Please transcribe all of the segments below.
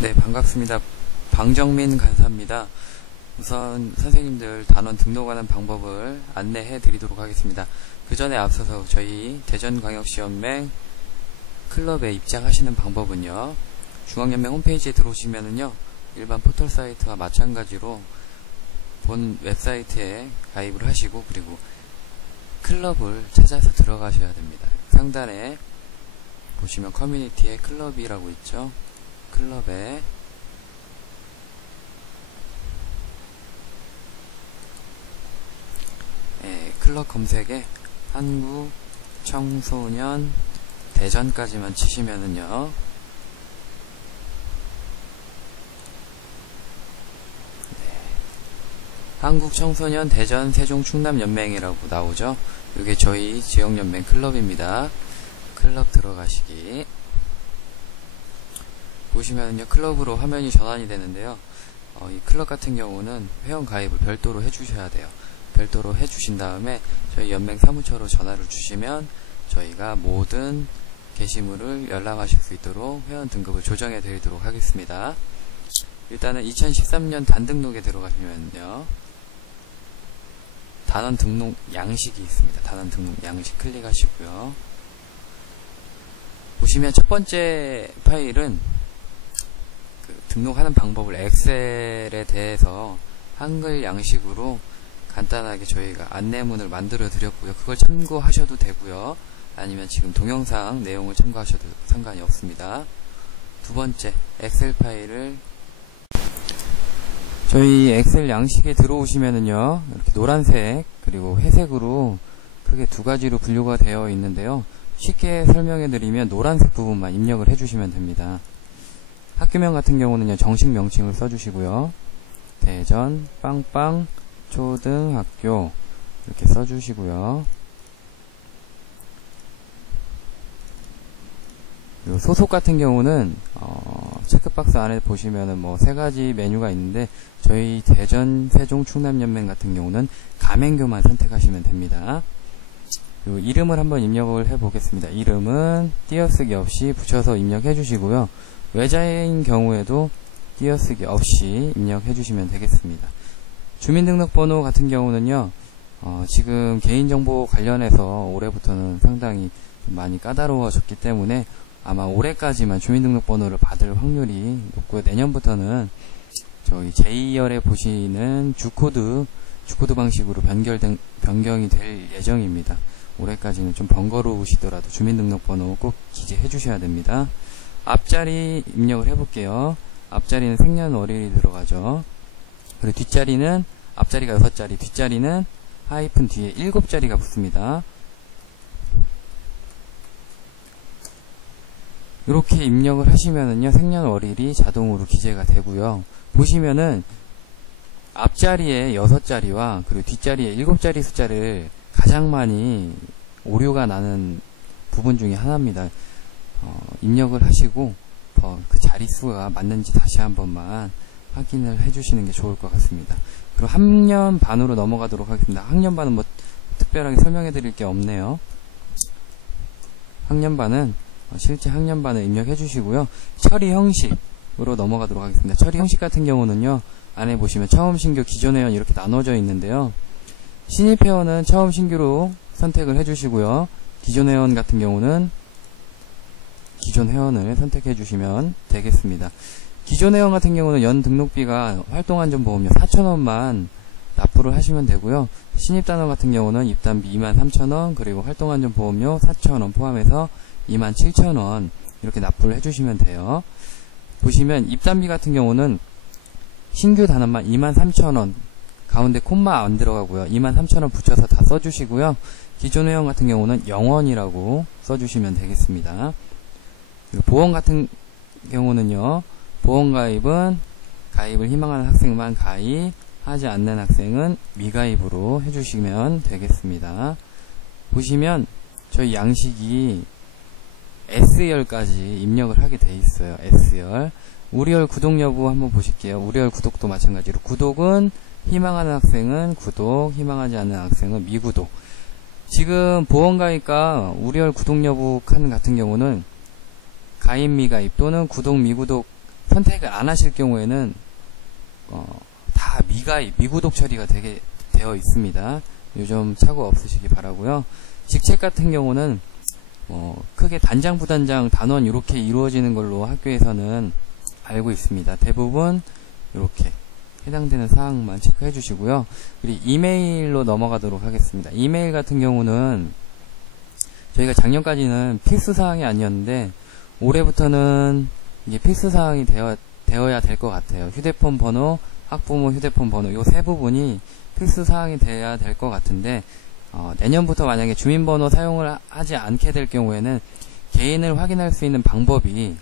네, 반갑습니다. 방정민 간사입니다. 우선 선생님들 단원 등록하는 방법을 안내해 드리도록 하겠습니다. 그 전에 앞서서 저희 대전광역시연맹 클럽에 입장하시는 방법은요, 중앙연맹 홈페이지에 들어오시면은요, 일반 포털 사이트와 마찬가지로 본 웹사이트에 가입을 하시고, 그리고 클럽을 찾아서 들어가셔야 됩니다. 상단에 보시면 커뮤니티에 클럽이라고 있죠. 클럽에 클럽 검색에 한국 청소년 대전까지만 치시면은요, 한국 청소년 대전 세종 충남 연맹이라고 나오죠. 이게 저희 지역연맹 클럽입니다. 클럽 들어가시기. 보시면은요, 클럽으로 화면이 전환이 되는데요. 이 클럽 같은 경우는 회원 가입을 별도로 해주셔야 돼요. 별도로 해주신 다음에 저희 연맹 사무처로 전화를 주시면 저희가 모든 게시물을 열람하실 수 있도록 회원 등급을 조정해 드리도록 하겠습니다. 일단은 2013년 단등록에 들어가시면요, 단원 등록 양식이 있습니다. 단원 등록 양식 클릭하시고요. 보시면 첫 번째 파일은 등록하는 방법을 엑셀에 대해서 한글 양식으로 간단하게 저희가 안내문을 만들어 드렸고요. 그걸 참고하셔도 되고요. 아니면 지금 동영상 내용을 참고하셔도 상관이 없습니다. 두 번째, 엑셀 파일을 저희 엑셀 양식에 들어오시면은요, 이렇게 노란색 그리고 회색으로 크게 두 가지로 분류가 되어 있는데요. 쉽게 설명해 드리면 노란색 부분만 입력을 해주시면 됩니다. 학교명 같은 경우는요, 정식 명칭을 써주시고요. 대전 빵빵 초등학교 이렇게 써주시고요. 그리고 소속 같은 경우는 체크박스 안에 보시면은 뭐 세 가지 메뉴가 있는데, 저희 대전 세종 충남연맹 같은 경우는 가맹교만 선택하시면 됩니다. 그리고 이름을 한번 입력을 해 보겠습니다. 이름은 띄어쓰기 없이 붙여서 입력해 주시고요. 외자인 경우에도 띄어쓰기 없이 입력해 주시면 되겠습니다. 주민등록번호 같은 경우는요, 지금 개인정보 관련해서 올해부터는 상당히 좀 많이 까다로워졌기 때문에 아마 올해까지만 주민등록번호를 받을 확률이 높고요. 내년부터는 저희 제2열에 보시는 주코드 방식으로 변경이 될 예정입니다. 올해까지는 좀 번거로우시더라도 주민등록번호 꼭 기재해 주셔야 됩니다. 앞자리 입력을 해볼게요. 앞자리는 생년월일이 들어가죠. 그리고 뒷자리는, 앞자리가 6자리, 뒷자리는 하이픈 뒤에 7자리가 붙습니다. 이렇게 입력을 하시면은요, 생년월일이 자동으로 기재가 되고요. 보시면은 앞자리에 6자리와 그리고 뒷자리에 7자리 숫자를 가장 많이 오류가 나는 부분 중에 하나입니다. 입력을 하시고 그 자릿수가 맞는지 다시 한 번만 확인을 해주시는 게 좋을 것 같습니다. 그리고 학년반으로 넘어가도록 하겠습니다. 학년반은 뭐 특별하게 설명해 드릴 게 없네요. 학년반은 실제 학년반을 입력해 주시고요. 처리 형식으로 넘어가도록 하겠습니다. 처리 형식 같은 경우는요, 안에 보시면 처음 신규, 기존 회원 이렇게 나눠져 있는데요. 신입 회원은 처음 신규로 선택을 해 주시고요. 기존 회원 같은 경우는 기존 회원을 선택해 주시면 되겠습니다. 기존 회원 같은 경우는 연 등록비가 활동안전보험료 4,000원만 납부를 하시면 되고요. 신입단원 같은 경우는 입단비 23,000원, 그리고 활동안전보험료 4,000원 포함해서 27,000원 이렇게 납부를 해주시면 돼요. 보시면 입단비 같은 경우는 신규 단원만 23,000원, 가운데 콤마 안 들어가고요. 23,000원 붙여서 다 써주시고요. 기존 회원 같은 경우는 0원이라고 써주시면 되겠습니다. 그리고 보험 같은 경우는요, 보험 가입은 가입을 희망하는 학생만 가입, 하지 않는 학생은 미가입으로 해주시면 되겠습니다. 보시면 저희 양식이 S열까지 입력을 하게 돼 있어요. S열. 우리열 구독 여부 한번 보실게요. 우리열 구독도 마찬가지로 희망하는 학생은 구독, 희망하지 않는 학생은 미구독. 지금 보험가입과 우리열 구독 여부 칸 같은 경우는 가입 미가입 또는 구독 미구독 선택을 안 하실 경우에는 다 미구독 처리가 되어 있습니다. 요점 착오 없으시기 바라고요. 직책 같은 경우는 크게 단장, 부단장, 단원 이렇게 이루어지는 걸로 학교에서는 알고 있습니다. 대부분 이렇게 해당되는 사항만 체크해 주시고요. 그리고 이메일로 넘어가도록 하겠습니다. 이메일 같은 경우는 저희가 작년까지는 필수 사항이 아니었는데 올해부터는 이게 필수 사항이 되어야 될 것 같아요. 휴대폰 번호, 학부모 휴대폰 번호 이 세 부분이 필수 사항이 돼야 될 것 같은데 내년부터 만약에 주민번호 사용을 하지 않게 될 경우에는 개인을 확인할 수 있는 방법이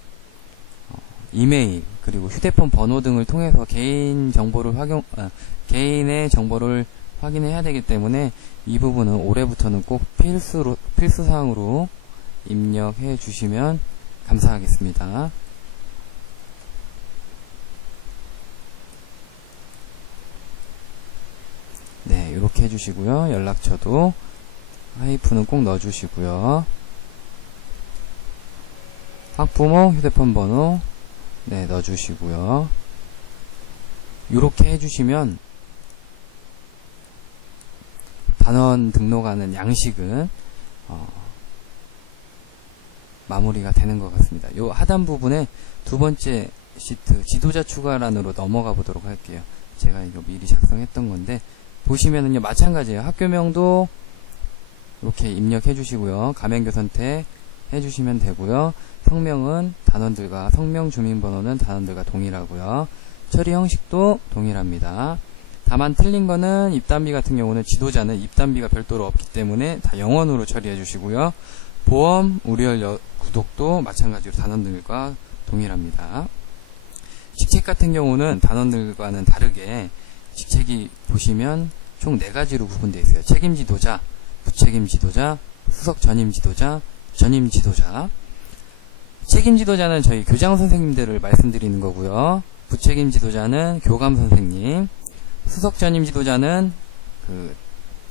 이메일 그리고 휴대폰 번호 등을 통해서 개인의 정보를 확인해야 되기 때문에 이 부분은 올해부터는 꼭 필수 사항으로 입력해 주시면 감사하겠습니다. 네, 이렇게 해주시고요. 연락처도 하이픈은 꼭 넣어주시고요. 학부모 휴대폰 번호 네, 넣어주시고요. 이렇게 해주시면 단원 등록하는 양식은 마무리가 되는 것 같습니다. 요 하단 부분에 두 번째 시트 지도자 추가란으로 넘어가 보도록 할게요. 제가 이거 미리 작성했던 건데 보시면은요 마찬가지예요. 학교명도 이렇게 입력해 주시고요. 가맹교 선택 해주시면 되고요. 성명은 단원들과 성명 주민번호는 단원들과 동일하고요. 처리 형식도 동일합니다. 다만 틀린 거는 입단비 같은 경우는 지도자는 입단비가 별도로 없기 때문에 다 영원으로 처리해 주시고요. 보험, 우리열 구독도 마찬가지로 단원들과 동일합니다. 직책 같은 경우는 단원들과는 다르게 직책이 보시면 총 4가지로 구분되어 있어요. 책임 지도자, 부책임 지도자, 수석 전임 지도자, 전임 지도자. 책임 지도자는 저희 교장 선생님들을 말씀드리는 거고요. 부책임 지도자는 교감 선생님, 수석 전임 지도자는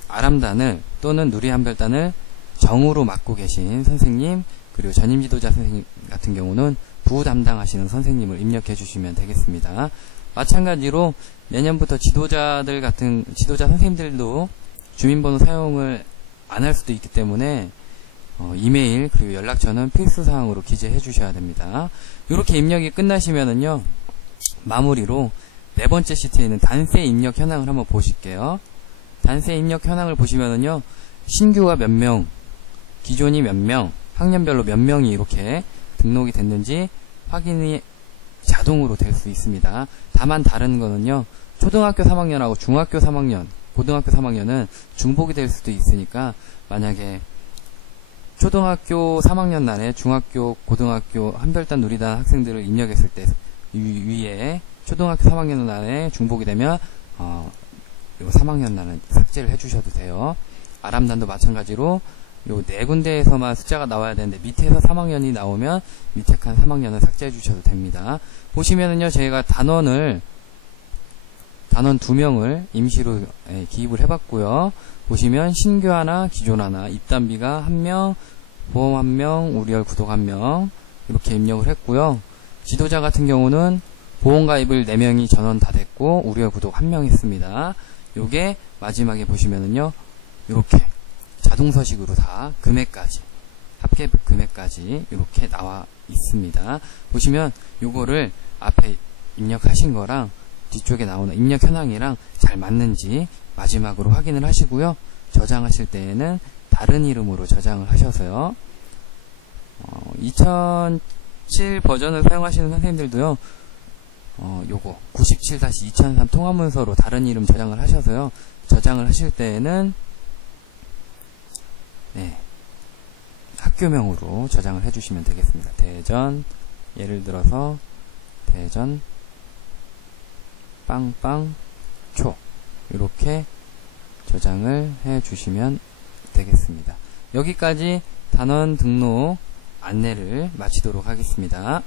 아람단을 또는 누리한별단을 정으로 맡고 계신 선생님, 그리고 전임 지도자 선생님 같은 경우는 부 담당하시는 선생님을 입력해 주시면 되겠습니다. 마찬가지로 내년부터 지도자 선생님들도 주민번호 사용을 안 할 수도 있기 때문에 이메일 그리고 연락처는 필수사항으로 기재해 주셔야 됩니다. 이렇게 입력이 끝나시면은요 마무리로 4번째 시트에 있는 단세 입력 현황을 한번 보실게요. 단세 입력 현황을 보시면은요 신규가 몇 명, 기존이 몇 명, 학년별로 몇 명이 이렇게 등록이 됐는지 확인이 자동으로 될 수 있습니다. 다만 다른 거는요 초등학교 3학년하고 중학교 3학년, 고등학교 3학년은 중복이 될 수도 있으니까 만약에 초등학교 3학년 날에 중학교, 고등학교 한별단 누리단 학생들을 입력했을 때 위에 초등학교 3학년 날에 중복이 되면 요 3학년 날은 삭제를 해주셔도 돼요. 아람단도 마찬가지로 요 4군데에서만 숫자가 나와야 되는데 밑에서 3학년이 나오면 밑에 칸 3학년을 삭제해 주셔도 됩니다. 보시면은요 저희가 단원 2명을 임시로 기입을 해봤고요. 보시면 신규 하나, 기존 하나, 입단비가 1명, 보험 1명, 우리열 구독 1명 이렇게 입력을 했고요. 지도자 같은 경우는 보험가입을 4명이 전원 다 됐고 우리열 구독 1명 했습니다. 요게 마지막에 보시면은요 이렇게 자동서식으로 다 금액까지 합계 금액까지 이렇게 나와 있습니다. 보시면 요거를 앞에 입력하신 거랑 뒤쪽에 나오는 입력 현황이랑 잘 맞는지 마지막으로 확인을 하시고요. 저장하실 때에는 다른 이름으로 저장을 하셔서요. 2007 버전을 사용하시는 선생님들도요. 요거 97-2003 통합문서로 다른 이름 저장을 하셔서요. 저장을 하실 때에는 학교명으로 저장을 해주시면 되겠습니다. 대전, 예를 들어서 대전 빵빵초 이렇게 저장을 해주시면 되겠습니다. 여기까지 단원 등록 안내를 마치도록 하겠습니다.